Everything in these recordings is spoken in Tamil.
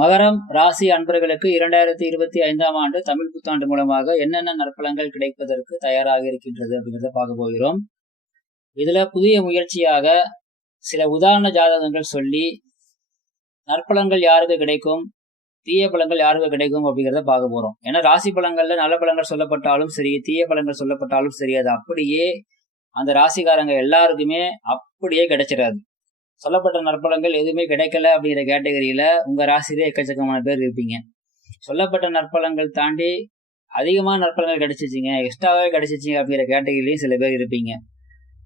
மகரம் ராசி அன்பர்களுக்கு 2025ஆம் ஆண்டு தமிழ் புத்தாண்டு மூலமாக என்னென்ன நற்பலன்கள் கிடைப்பதற்கு தயாராக இருக்கின்றது அப்படிங்கிறத பார்க்க போகிறோம். இதுல புதிய முயற்சியாக சில உதாரண ஜாதகங்கள் சொல்லி நற்பலன்கள் யாருக்கு கிடைக்கும், தீய பலன்கள் யாருக்கு கிடைக்கும் அப்படிங்கிறத பார்க்க போறோம். ஏன்னா ராசி பலன்கள்ல நல்ல பலன்கள் சொல்லப்பட்டாலும் சரி, தீய பலன்கள் சொல்லப்பட்டாலும் சரி, அது அப்படியே அந்த ராசிக்காரங்க எல்லாருக்குமே அப்படியே கிடைச்சிடாது. சொல்லப்பட்ட நற்பலன்கள் எதுவுமே கிடைக்கல அப்படிங்கிற கேட்டகரியில உங்க ராசியிலே எக்கச்சக்கமான பேர் இருப்பீங்க. சொல்லப்பட்ட நற்பலன்கள் தாண்டி அதிகமான நற்பலன்கள் கிடைச்சிச்சிங்க, எக்ஸ்ட்ராவே கிடைச்சிச்சிங்க அப்படிங்கிற கேட்டகரியிலையும் சில பேர் இருப்பீங்க.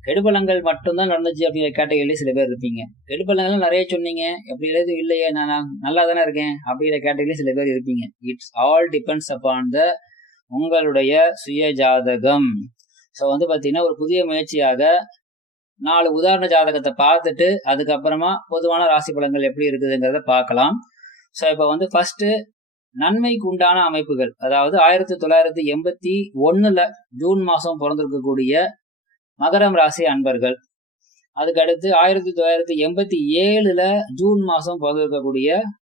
கெடுபலங்கள் மட்டும்தான் நடந்துச்சு அப்படிங்கிற கேட்டகரியிலையும் சில பேர் இருப்பீங்க. கெடுபலங்கள் நிறைய சொன்னீங்க, எப்படி எதுவும் இல்லையே, நான் நல்லா தானே இருக்கேன் அப்படிங்கிற கேட்டகரியிலையும் சில பேர் இருப்பீங்க. It's all depends upon the உங்களுடைய சுய ஜாதகம். ஸோ பார்த்தீங்கன்னா ஒரு புதிய முயற்சியாக 4 உதாரண ஜாதகத்தை பார்த்துட்டு அதுக்கப்புறமா பொதுவான ராசி பலன்கள் எப்படி இருக்குதுங்கிறத பார்க்கலாம். ஸோ இப்போ ஃபர்ஸ்ட் நன்மைக்கு உண்டான அமைப்புகள், அதாவது 1981 ஜூன் மாதம் பிறந்திருக்கக்கூடிய மகரம் ராசி அன்பர்கள். அதுக்கடுத்து 1987 ஜூன் மாதம் பிறந்திருக்கக்கூடிய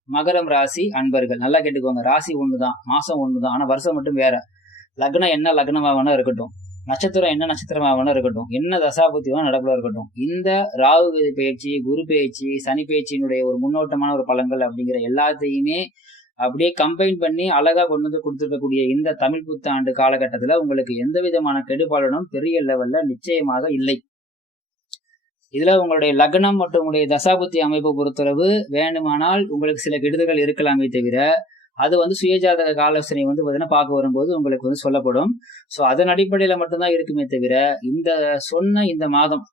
மகரம் ராசி அன்பர்கள். நல்லா கேட்டுக்கோங்க, ராசி ஒன்று தான், மாதம் ஒன்று தான், ஆனால் வருஷம் மட்டும் வேற. லக்னம் என்ன லக்னமாக வேணா இருக்கட்டும், நட்சத்திரம் என்ன நட்சத்திரமாக வேணா இருக்கட்டும், என்ன தசாபுத்தி வேணா நடக்குள்ள இருக்கட்டும், இந்த ராகு பயிற்சி, குரு பயிற்சி, சனி பயிற்சியினுடைய ஒரு முன்னோட்டமான ஒரு பலன்கள் அப்படிங்கிற எல்லாத்தையுமே அப்படியே கம்பைன் பண்ணி அழகா கொண்டு வந்து கொடுத்துருக்கக்கூடிய இந்த தமிழ் புத்தாண்டு காலகட்டத்துல உங்களுக்கு எந்த விதமான கெடுபலனும் பெரிய லெவல்ல நிச்சயமாக இல்லை. இதுல உங்களுடைய லக்னம் மற்றும் உங்களுடைய தசாபுத்தி அமைப்பை பொறுத்தளவு வேண்டுமானால் உங்களுக்கு சில கெடுதல்கள் இருக்கலாமே தவிர அது சுயஜாதக ஆலோசனை பார்த்தீங்கன்னா பார்க்க வரும்போது உங்களுக்கு சொல்லப்படும். ஸோ அதன் அடிப்படையில மட்டும்தான் இருக்குமே தவிர இந்த சொன்ன இந்த மாதம்,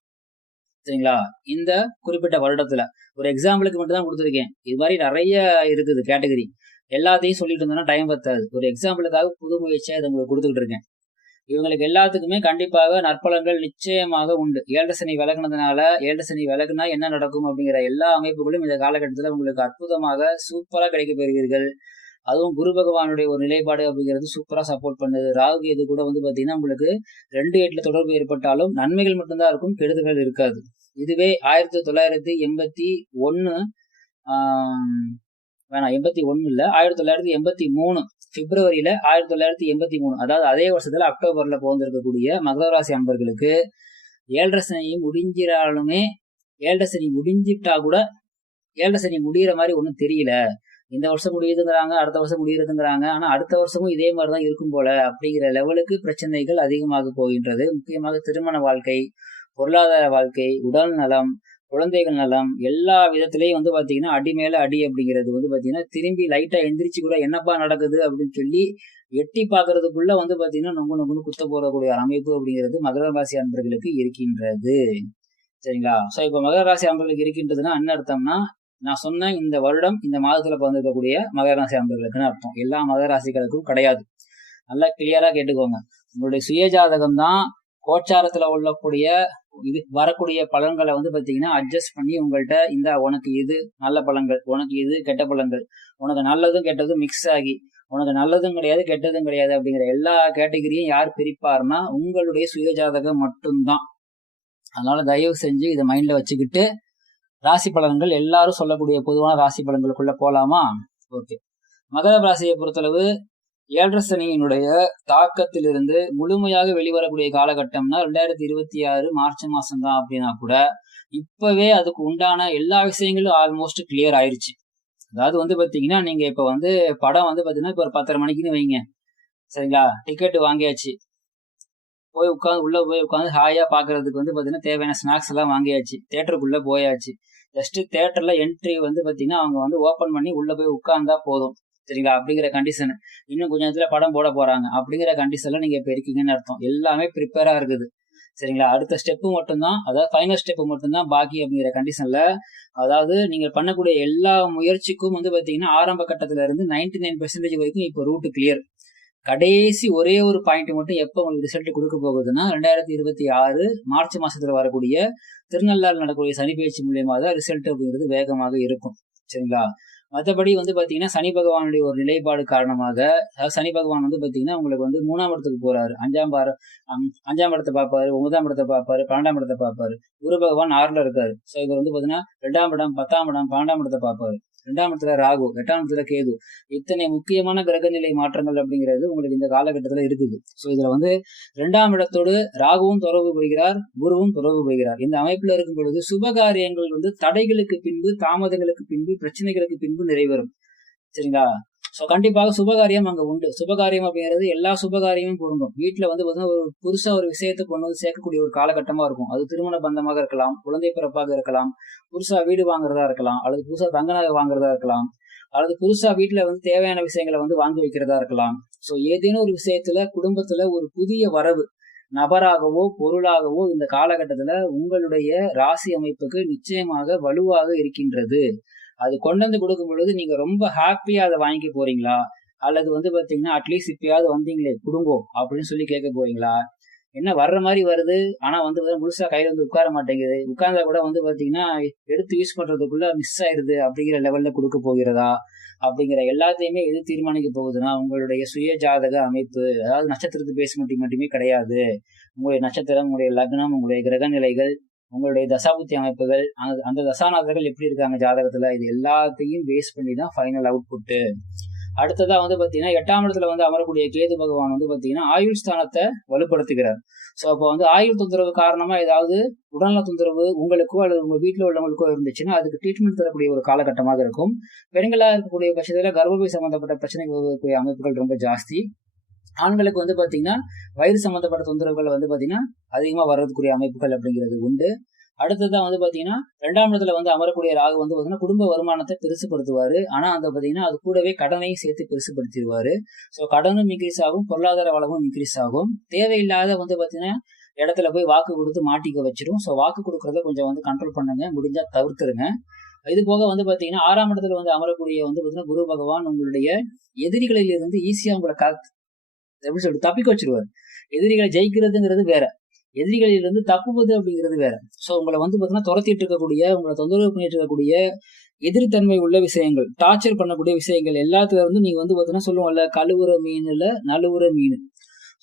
சரிங்களா, இந்த குறிப்பிட்ட வருடத்துல ஒரு எக்ஸாம்பிளுக்கு மட்டும் தான் கொடுத்துருக்கேன். இது மாதிரி நிறைய இருக்குது கேட்டகரி, எல்லாத்தையும் சொல்லிட்டு இருந்தோம்னா டைம் பத்தாது. ஒரு எக்ஸாம்பிளுக்காக புது முயற்சியா இதை உங்களுக்கு கொடுத்துக்கிட்டு இருக்கேன். இவங்களுக்கு எல்லாத்துக்குமே கண்டிப்பாக நற்பலன்கள் நிச்சயமாக உண்டு. ஏழரை சனி விலகுனதுனால, ஏழரை சனி விலகுனா என்ன நடக்கும் அப்படிங்கிற எல்லா அமைப்புகளும் இந்த காலகட்டத்தில் உங்களுக்கு அற்புதமாக சூப்பரா கிடைக்க பெறுவீர்கள். அதுவும் குரு பகவானுடைய ஒரு நிலைப்பாடு அப்படிங்கிறது சூப்பரா சப்போர்ட் பண்ணுது. ராகு இது கூட பார்த்தீங்கன்னா உங்களுக்கு 2-8 தொடர்பு ஏற்பட்டாலும் நன்மைகள் மட்டும்தான் இருக்கும், கெடுதல்கள் இருக்காது. இதுவே 1981 வேணாம் 81 இல்ல, 1983 பிப்ரவரியில 1983, அதாவது அதே வருஷத்துல அக்டோபர்ல பிறந்திருக்கக்கூடிய மகர ராசி அன்பர்களுக்கு ஏழரை சனி முடிஞ்சிடாலுமே, ஏழரை சனி முடிஞ்சிட்டா கூட ஏழரை சனி முடிகிற மாதிரி ஒன்றும் தெரியல. இந்த வருஷம் முடியுதுங்கிறாங்க, அடுத்த வருஷம் முடியுதுங்கிறாங்க, ஆனா அடுத்த வருஷமும் இதே மாதிரிதான் இருக்கும் போல அப்படிங்கிற லெவலுக்கு பிரச்சனைகள் அதிகமாக போகின்றது. முக்கியமாக திருமண வாழ்க்கை, பொருளாதார வாழ்க்கை, உடல் நலம், குழந்தைகள் நலம், எல்லா விதத்திலையும் பாத்தீங்கன்னா அடி மேல அடி அப்படிங்கிறது பாத்தீங்கன்னா திரும்பி லைட்டா எந்திரிச்சு கூட என்னப்பா நடக்குது அப்படின்னு சொல்லி எட்டி பாக்குறதுக்குள்ள பாத்தீங்கன்னா நொங்கு குத்த போறக்கூடிய அமைப்பு அப்படிங்கிறது மகர ராசி அன்பர்களுக்கு இருக்கின்றது. சரிங்களா? ஸோ இப்போ மகர ராசி அன்பர்களுக்கு இருக்கின்றதுன்னா என்ன அர்த்தம்னா, நான் சொன்ன இந்த வருடம் இந்த மாதத்துல பிறந்திருக்கக்கூடிய மகர ராசி அன்பர்களுக்குன்னு அர்த்தம். எல்லா மகர ராசிகளுக்கும் கிடையாது. நல்லா கிளியரா கேட்டுக்கோங்க. உங்களுடைய சுயஜாதகம் தான் கோச்சாரத்துல உள்ளக்கூடிய இது வரக்கூடிய பலன்களை பாத்தீங்கன்னா அட்ஜஸ்ட் பண்ணி உங்கள்கிட்ட இந்த உனக்கு இது நல்ல பலன்கள், உனக்கு இது கெட்ட பலன்கள், உனக்கு நல்லதும் கெட்டதும் மிக்ஸ் ஆகி உனக்கு நல்லதும் கிடையாது கெட்டதும் கிடையாது அப்படிங்கிற எல்லா கேட்டகரியும் யார் பிரிப்பாருன்னா உங்களுடைய சுயஜாதகம் மட்டும்தான். அதனால தயவு செஞ்சு இதை மைண்ட்ல வச்சுக்கிட்டு ராசி பலன்கள் எல்லாரும் சொல்லக்கூடிய பொதுவான ராசி பலன்களுக்குள்ள போலாமா? ஓகே. மகர ராசியை பொறுத்தளவு ஏழரை சனியினுடைய தாக்கத்திலிருந்து முழுமையாக வெளிவரக்கூடிய காலகட்டம்னா 2026 மார்ச் மாசம் தான். அப்படின்னா கூட இப்பவே அதுக்கு உண்டான எல்லா விஷயங்களும் ஆல்மோஸ்ட் கிளியர் ஆயிடுச்சு. அதாவது பாத்தீங்கன்னா நீங்க இப்ப படம் பாத்தீங்கன்னா இப்ப ஒரு 10:30 மணிக்குன்னு வைங்க, சரிங்களா, டிக்கெட் வாங்கியாச்சு, போய் உள்ள போய் உட்காந்து ஹாயா பாக்குறதுக்கு பாத்தீங்கன்னா தேவையான ஸ்நாக்ஸ் எல்லாம் வாங்கியாச்சு, தேட்டருக்குள்ள போயாச்சு. ஜஸ்ட் தேட்டர்ல என்ட்ரி பாத்தீங்கன்னா அவங்க ஓபன் பண்ணி உள்ள போய் உட்கார்ந்தா போதும், சரிங்களா, அப்படிங்கிற கண்டிஷன். இன்னும் கொஞ்ச நேரத்துல படம் போட போறாங்க அப்படிங்கிற கண்டிஷன்ல நீங்க இப்ப இருக்கீங்கன்னு அர்த்தம். எல்லாமே ப்ரிப்பேரா இருக்குது, சரிங்களா. அடுத்த ஸ்டெப்பு மட்டும்தான், அதாவது ஃபைனல் ஸ்டெப்பு மட்டும்தான் பாக்கி அப்படிங்கிற கண்டிஷன்ல. அதாவது நீங்க பண்ணக்கூடிய எல்லா முயற்சிக்கும் பாத்தீங்கன்னா ஆரம்ப கட்டத்துல இருந்து 99% வரைக்கும் இப்போ ரூட் கிளியர். கடைசி ஒரே ஒரு பாயிண்ட் மட்டும் எப்போ உங்களுக்கு ரிசல்ட் கொடுக்க போகுதுன்னா 2026 மார்ச் மாசத்துல வரக்கூடிய திருநள்ளாறு நடக்கக்கூடிய சனி பயிற்சி மூலியமா தான் ரிசல்ட் அப்படிங்கிறது வேகமாக இருக்கும், சரிங்களா. மற்றபடி பாத்தீங்கன்னா சனி பகவானுடைய ஒரு நிலைப்பாடு காரணமாக, அதாவது சனி பகவான் பாத்தீங்கன்னா உங்களுக்கு 3ஆம் இடத்துக்கு போறாரு, 5ஆம் இடத்தை பார்ப்பாரு, 9ஆம் இடத்தை பார்ப்பாரு, 12ஆம் இடத்தை பார்ப்பாரு. குரு பகவான் 6ல இருக்காரு. ஸோ இவர் பாத்தீங்கன்னா 2ஆம் இடம், 10ஆம் இடம், 12ஆம் இடத்தை பார்ப்பாரு. 2ஆம் இடத்துல ராகு, 8ஆம் இடத்துல கேது. இத்தனை முக்கியமான கிரகநிலை மாற்றங்கள் அப்படிங்கிறது உங்களுக்கு இந்த காலகட்டத்துல இருக்குது. ஸோ இதுல வந்து 2ஆம் இடத்தோடு ராகுவும் தொடர்பு கொள்கிறார், குருவும் தொடர்பு கொள்கிறார். இந்த அமைப்புல இருக்கும் பொழுது சுபகாரியங்கள் வந்து தடைகளுக்கு பின்பு, தாமதங்களுக்கு பின்பு, பிரச்சனைகளுக்கு பின்பு நிறைவேறும். சரிங்களா? சோ கண்டிப்பாக சுபகாரியம் அங்க உண்டு. சுபகாரியம் அப்படிங்கிறது எல்லா சுபகாரியமும் பொருந்தும். வீட்டுல வந்து பாத்தீங்கன்னா ஒரு புதுசா ஒரு விஷயத்தை கொண்டு வந்து சேர்க்கக்கூடிய ஒரு காலகட்டமா இருக்கும். அது திருமண பந்தமாக இருக்கலாம், குழந்தை பிறப்பாக இருக்கலாம், புதுசா வீடு வாங்குறதா இருக்கலாம், அல்லது புதுசா தங்க நகை வாங்குறதா இருக்கலாம், அல்லது புதுசா வீட்டுல வந்து தேவையான விஷயங்களை வந்து வாங்கி வைக்கிறதா இருக்கலாம். சோ ஏதேனும் ஒரு விஷயத்துல குடும்பத்துல ஒரு புதிய வரவு நபராகவோ பொருளாகவோ இந்த காலகட்டத்துல உங்களுடைய ராசி அமைப்புக்கு நிச்சயமாக வலுவாக இருக்கின்றது. அது கொண்டு வந்து கொடுக்கும் பொழுது நீங்க ரொம்ப ஹாப்பியா அதை வாங்கி போறீங்களா, அல்லது வந்து பாத்தீங்கன்னா அட்லீஸ்ட் இப்பயாவது வந்தீங்களே குடும்போ அப்படின்னு சொல்லி கேட்க போறீங்களா? என்ன வர்ற மாதிரி வருது, ஆனா வந்து முழுசா கையில வந்து உட்கார மாட்டேங்குது, உட்கார்ந்தா கூட வந்து பாத்தீங்கன்னா எடுத்து யூஸ் பண்றதுக்குள்ள மிஸ் ஆயிருது அப்படிங்கிற லெவல்ல கொடுக்க போகிறதா அப்படிங்கிற எல்லாத்தையுமே எது தீர்மானிக்க போகுதுன்னா உங்களுடைய சுய ஜாதக அமைப்பு. அதாவது நட்சத்திரத்து பேஸ் மட்டுமே கிடையாது. உங்களுடைய நட்சத்திரம், உங்களுடைய லக்னம், உங்களுடைய கிரக நிலைகள், உங்களுடைய தசாபுத்தி அமைப்புகள், அந்த தசாநாதர்கள் எப்படி இருக்காங்க ஜாதகத்துல, இது எல்லாத்தையும் பேஸ் பண்ணி தான் ஃபைனல் அவுட்புட். அடுத்ததா வந்து பாத்தீங்கன்னா 8ஆம் இடத்துல வந்து அமரக்கூடிய கேது பகவான் வந்து பாத்தீங்கன்னா ஆயுள் ஸ்தானத்தை வலுப்படுத்துகிறார். சோ அப்போ வந்து ஆயுள் தொந்தரவு காரணமா ஏதாவது உடல்நல தொந்தரவு உங்களுக்கோ அல்லது உங்க வீட்டுல உள்ளவங்களுக்கோ இருந்துச்சுன்னா அதுக்கு ட்ரீட்மெண்ட் தரக்கூடிய ஒரு காலகட்டமாக இருக்கும். பெண்களா இருக்கக்கூடிய பட்சத்துல கர்ப்பப்பை சம்பந்தப்பட்ட பிரச்சனைகள் வரக்கூடிய அமைப்புகள் ரொம்ப ஜாஸ்தி. ஆண்களுக்கு வந்து பாத்தீங்கன்னா வயிறு சம்பந்தப்பட்ட தொந்தரவுகள் வந்து பாத்தீங்கன்னா அதிகமா வர்றதுக்குரிய அமைப்புகள் அப்படிங்கிறது உண்டு. அடுத்ததான் வந்து பாத்தீங்கன்னா 2ஆம் இடத்துல வந்து அமரக்கூடிய ராகு வந்து பாத்தீங்கன்னா குடும்ப வருமானத்தை பெருசுபடுத்துவாரு. ஆனா அந்த பாத்தீங்கன்னா அது கூடவே கடனையும் சேர்த்து பெருசுபடுத்திடுவாரு. சோ கடனும் இன்க்ரீஸ் ஆகும், பொருளாதார வளமும் இன்க்ரீஸ் ஆகும். தேவையில்லாத வந்து பாத்தீங்கன்னா இடத்துல போய் வாக்கு கொடுத்து மாட்டிக்க வச்சிடும். சோ வாக்கு கொடுக்கறத கொஞ்சம் வந்து கண்ட்ரோல் பண்ணுங்க, முடிஞ்சா தவிர்த்துருங்க. இது போக வந்து பாத்தீங்கன்னா 6ஆம் இடத்துல வந்து அமரக்கூடிய வந்து பாத்தீங்கன்னா குரு பகவான் உங்களுடைய எதிரிகளில் இருந்து ஈஸியா உங்களை எப்படி சொல்றது தப்பிக்க வச்சிருவாரு. எதிரிகளை ஜெயிக்கிறதுங்கிறது வேற, எதிரிகளில் இருந்து தப்புவது அப்படிங்கிறது வேற. சோ உங்களை வந்து பாத்தீங்கன்னா துரத்திட்டு இருக்கக்கூடிய, உங்களை தொந்தரவு பண்ணிட்டு இருக்கக்கூடிய எதிர்த்தன்மை உள்ள விஷயங்கள், டார்ச்சர் பண்ணக்கூடிய விஷயங்கள் எல்லாத்துல வந்து நீங்க வந்து பாத்தீங்கன்னா சொல்லுவோம்ல, கழுவுற மீன்ல நழுவுற மீன்.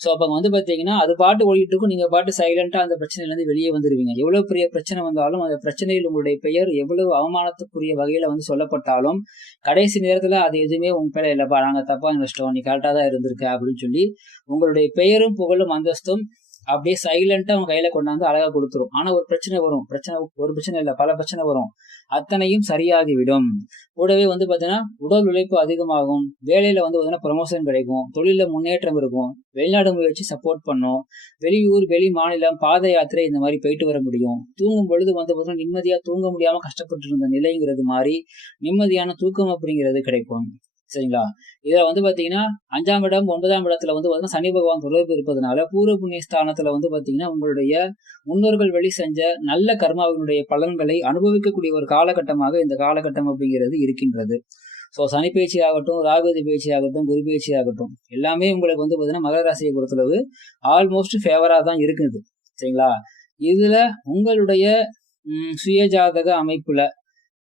சோ அப்ப வந்து பாத்தீங்கன்னா அது பாட்டு ஓடிட்டு இருக்கும், நீங்க பாட்டு சைலண்டா அந்த பிரச்சனையில இருந்து வெளியே வந்துருவீங்க. எவ்வளவு பெரிய பிரச்சனை வந்தாலும் அந்த பிரச்சனையில் உங்களுடைய பெயர் எவ்வளவு அவமானத்துக்குரிய வகையில வந்து சொல்லப்பட்டாலும் கடைசி நேரத்துல அது எதுவுமே உங்க பேர இல்லப்பா, நாங்க தப்பா நினைச்சிட்டோம், நீ கரெக்டா தான் இருந்திருக்க அப்படின்னு சொல்லி உங்களுடைய பெயரும் புகழும் அந்தஸ்தும் அப்படியே சைலண்டா உங்க கையில கொண்டாந்து அழகா கொடுத்துரும். ஆனா ஒரு பிரச்சனை வரும், ஒரு பிரச்சனை இல்ல பல பிரச்சனை வரும், அத்தனையும் சரியாகிவிடும். கூடவே வந்து பாத்தீங்கன்னா உடல் உழைப்பு அதிகமாகும், வேலையில வந்து பாத்தீங்கன்னா ப்ரமோஷன் கிடைக்கும், தொழில முன்னேற்றம் இருக்கும், வெளிநாடு முயற்சி சப்போர்ட் பண்ணும், வெளியூர் வெளி மாநிலம் பாத யாத்திரை இந்த மாதிரி போயிட்டு வர முடியும். தூங்கும் பொழுது வந்து பாத்தீங்கன்னா நிம்மதியா தூங்க முடியாம கஷ்டப்பட்டு இருந்த நிலைங்கிறது மாதிரி நிம்மதியான தூக்கம் அப்படிங்கிறது கிடைக்கும். சரிங்களா? இதுல வந்து பாத்தீங்கன்னா 5ஆம் இடம் 9ஆம் இடத்துல வந்து பாத்தீங்கன்னா சனி பகவான் தொடர்பு இருப்பதனால பூர்வ புண்ணிய ஸ்தானத்துல வந்து பாத்தீங்கன்னா உங்களுடைய முன்னோர்கள் வழி செஞ்ச நல்ல கர்மாவினுடைய பலன்களை அனுபவிக்கக்கூடிய ஒரு காலகட்டமாக இந்த காலகட்டம் அப்படிங்கிறது இருக்கின்றது. சோ சனி பயிற்சி ஆகட்டும், ராகுதி பயிற்சி ஆகட்டும், குரு பயிற்சி ஆகட்டும், எல்லாமே உங்களுக்கு வந்து பாத்தீங்கன்னா மகர ராசியை பொறுத்தளவு ஆல்மோஸ்ட் ஃபேவரா தான் இருக்குது. சரிங்களா? இதுல உங்களுடைய சுயஜாதக அமைப்புல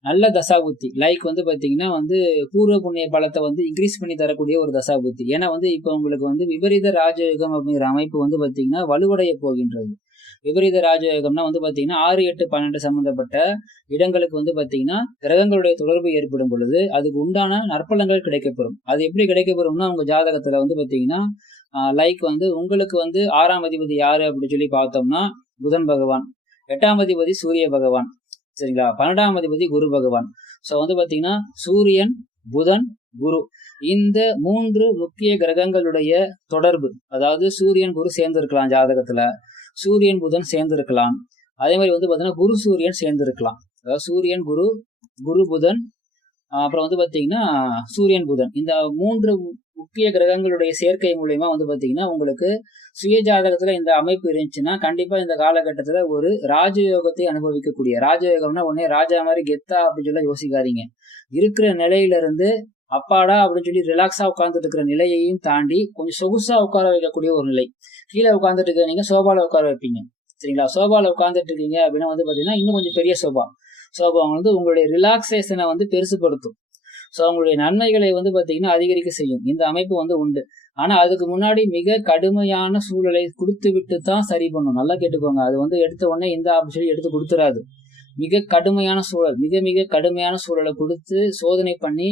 நல்ல தசாபுத்தி லைக் வந்து பாத்தீங்கன்னா வந்து பூர்வ புண்ணிய பலத்தை வந்து இன்க்ரீஸ் பண்ணி தரக்கூடிய ஒரு தசாபுத்தி. ஏன்னா வந்து இப்ப உங்களுக்கு வந்து விபரீத ராஜயோகம் அப்படிங்கிற அமைப்பு வந்து பாத்தீங்கன்னா வலுவடைய போகின்றது. விபரீத ராஜயோகம்னா வந்து பாத்தீங்கன்னா 6, 8, 12 சம்பந்தப்பட்ட இடங்களுக்கு வந்து பாத்தீங்கன்னா கிரகங்களுடைய தொடர்பு ஏற்படும் பொழுது அதுக்கு உண்டான நற்பலங்கள் கிடைக்கப்பெறும். அது எப்படி கிடைக்கப்பெறும்னா உங்க ஜாதகத்துல வந்து பாத்தீங்கன்னா லைக் வந்து உங்களுக்கு வந்து 6ஆம் அதிபதி யாரு அப்படின்னு சொல்லி பார்த்தோம்னா புதன் பகவான், 8ஆம் அதிபதி சூரிய பகவான், சரிங்களா, 12ஆம் அதிபதி குரு பகவான். சோ வந்து பாத்தீங்கன்னா சூரியன், புதன், குரு, இந்த 3 முக்கிய கிரகங்களுடைய தொடர்பு, அதாவது சூரியன் குரு சேர்ந்து இருக்கலாம் ஜாதகத்துல, சூரியன் புதன் சேர்ந்து இருக்கலாம், அதே மாதிரி வந்து பாத்தீங்கன்னா குரு சூரியன் சேர்ந்து இருக்கலாம். அதாவது சூரியன் குரு, குரு புதன், அப்புறம் வந்து பாத்தீங்கன்னா சூரியன் புதன், இந்த 3 முக்கிய கிரகங்களுடைய சேர்க்கை மூலியமா வந்து பாத்தீங்கன்னா உங்களுக்கு சுய ஜாதகத்துல இந்த அமைப்பு இருந்துச்சுன்னா கண்டிப்பா இந்த காலகட்டத்துல ஒரு ராஜயோகத்தை அனுபவிக்கக்கூடிய, ராஜயோகம்னா உடனே ராஜா மாதிரி கெத்தா அப்படின்னு சொல்லி யோசிக்காதீங்க. இருக்கிற நிலையில இருந்து அப்பாடா அப்படின்னு சொல்லி ரிலாக்ஸா உட்கார்ந்துட்டு இருக்கிற நிலையையும் தாண்டி கொஞ்சம் சொகுசா உட்கார வைக்கக்கூடிய ஒரு நிலை. கீழே உட்கார்ந்துட்டு இருக்க நீங்க சோபால உட்கார வைப்பீங்க. சரிங்களா? சோபால உட்கார்ந்துட்டு இருக்கீங்க அப்படின்னா வந்து பாத்தீங்கன்னா இன்னும் கொஞ்சம் பெரிய சோபா. சோபா வந்து உங்களுடைய ரிலாக்ஸேஷனை வந்து பெருசுபடுத்தும். சோ அவங்களுடைய நன்மைகளை வந்து பாத்தீங்கன்னா அதிகரிக்க செய்யும். இந்த அமைப்பு வந்து உண்டு. ஆனா அதுக்கு முன்னாடி மிக கடுமையான சூழலை கொடுத்து விட்டு தான் சரி பண்ணும். நல்லா கேட்டுக்கோங்க. அது வந்து எடுத்த உடனே இந்த அப்படின்னு சொல்லி எடுத்து கொடுத்துறாது. மிக கடுமையான சூழல், மிக மிக கடுமையான சூழலை கொடுத்து சோதனை பண்ணி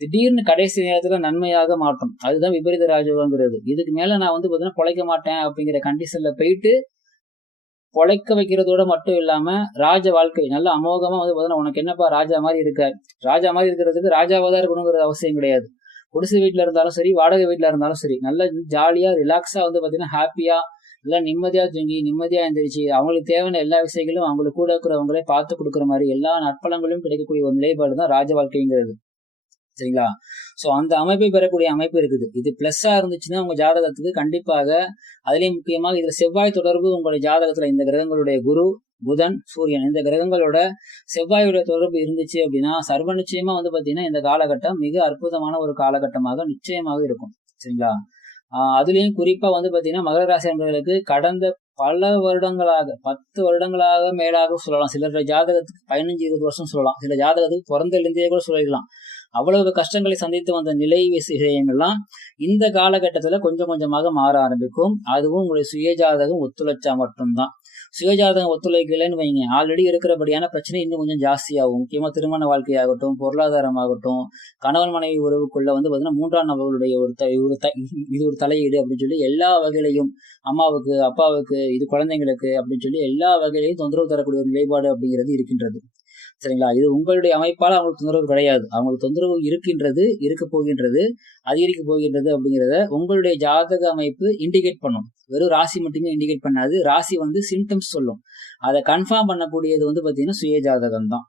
திடீர்னு கடைசி நேரத்துல நன்மையாக மாற்றும். அதுதான் விபரீத ராஜயோகங்கிறது. இதுக்கு மேல நான் வந்து பாத்தீங்கன்னா பொழைக்க மாட்டேன் அப்படிங்கிற கண்டிஷன்ல போயிட்டு பொழைக்க வைக்கிறதோட மட்டும் இல்லாம ராஜ வாழ்க்கை நல்ல அமோகமா வந்து பாத்தீங்கன்னா உனக்கு என்னப்பா ராஜா மாதிரி இருக்க, ராஜா மாதிரி இருக்கிறதுக்கு ராஜாவா தான் இருக்கணுங்கிறது அவசியம் கிடையாது. குடிசை வீட்டுல இருந்தாலும் சரி, வாடகை வீட்டுல இருந்தாலும் சரி, நல்லா ஜாலியா ரிலாக்ஸா வந்து பாத்தீங்கன்னா ஹாப்பியா நல்லா நிம்மதியா தூங்கி நிம்மதியா எந்திரிச்சு அவங்களுக்கு தேவையான எல்லா விஷயங்களும் அவங்களுக்கு கூட இருக்கிறவங்களே பார்த்து கொடுக்குற மாதிரி எல்லா நற்பலங்களும் கிடைக்கக்கூடிய ஒரு நிலைப்பாடு தான் ராஜ வாழ்க்கைங்கிறது. சரிங்களா? சோ அந்த அமைப்பை பெறக்கூடிய அமைப்பு இருக்குது. இது பிளஸ்ஸா இருந்துச்சுன்னா உங்க ஜாதகத்துக்கு கண்டிப்பாக அதுலயும் முக்கியமாக இதுல செவ்வாய் தொடர்பு உங்களுடைய ஜாதகத்துல இந்த கிரகங்களுடைய குரு, புதன், சூரியன் இந்த கிரகங்களோட செவ்வாயுடைய தொடர்பு இருந்துச்சு அப்படின்னா சர்வ நிச்சயமா வந்து பாத்தீங்கன்னா இந்த காலகட்டம் மிக அற்புதமான ஒரு காலகட்டமாக நிச்சயமாக இருக்கும். சரிங்களா? அதுலயும் குறிப்பா வந்து பாத்தீங்கன்னா மகர ராசி அன்பர்களுக்கு கடந்த பல வருடங்களாக 10 வருடங்களாக மேலாக சொல்லலாம். சிலருடைய ஜாதகத்துக்கு 15-20 வருஷம் சொல்லலாம். சில ஜாதகத்துக்கு பிறந்ததிலிருந்தே கூட சொல்லிடலாம். அவ்வளவு கஷ்டங்களை சந்தித்து வந்த நிலை விஷயங்கள்லாம் இந்த காலகட்டத்துல கொஞ்சம் கொஞ்சமாக மாற ஆரம்பிக்கும். அதுவும் உங்களுடைய சுயஜாதகம் ஒத்துழைச்சா மட்டும்தான். சுயஜாதகம் ஒத்துழைக்கலைன்னு வைங்க, ஆல்ரெடி இருக்கிறபடியான பிரச்சனை இன்னும் கொஞ்சம் ஜாஸ்தியாகும். முக்கியமா திருமண வாழ்க்கையாகட்டும், பொருளாதாரமாகட்டும், கணவன் மனைவி உறவுக்குள்ள வந்து பாத்தீங்கன்னா 3ஆம் நபர்களுடைய இது ஒரு தலையீடு அப்படின்னு சொல்லி எல்லா வகையிலையும் அம்மாவுக்கு, அப்பாவுக்கு, இது குழந்தைங்களுக்கு அப்படின்னு சொல்லி எல்லா வகையிலையும் தொந்தரவு தரக்கூடிய ஒரு நிலைப்பாடு அப்படிங்கிறது இருக்கின்றது. சரிங்களா? இது உங்களுடைய அமைப்பால அவங்களுக்கு தொந்தரவு கிடையாது. அவங்களுக்கு தொந்தரவு இருக்கின்றது, இருக்க போகின்றது, அதிகரிக்க போகின்றது அப்படிங்கிறத உங்களுடைய ஜாதக அமைப்பு இண்டிகேட் பண்ணும். வெறும் ராசி மட்டுமே இண்டிகேட் பண்ணாது. ராசி வந்து சிம்டம்ஸ் சொல்லும். அதை கன்ஃபார்ம் பண்ணக்கூடியது வந்து பாத்தீங்கன்னா சுய ஜாதகம் தான்.